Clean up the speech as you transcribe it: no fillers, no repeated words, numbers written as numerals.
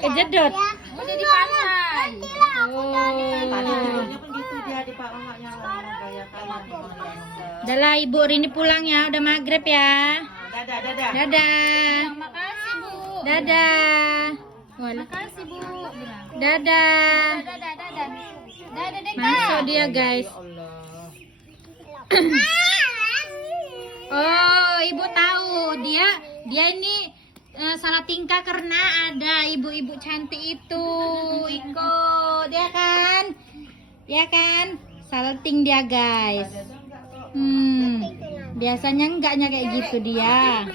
Kejedot. Udah di pantai. Oh. Tadi tidurnya pun gitu dia di pak anaknya gaya kayak. Udah lah Ibu Rini pulang ya, udah maghrib ya. Dadah, dadah. Dadah. Makasih, Bu. Dadah. Wala. Makasih, Bu. Bilang. Dadah. Dadah, dadah. Dadah, deh, Kak. Masuk dia guys. Ya Allah. Oh, Ibu tahu dia ini salah tingkah karena ada ibu-ibu cantik itu ikut, ya kan? Ya kan? Salting dia guys. Biasanya enggaknya kayak gitu dia.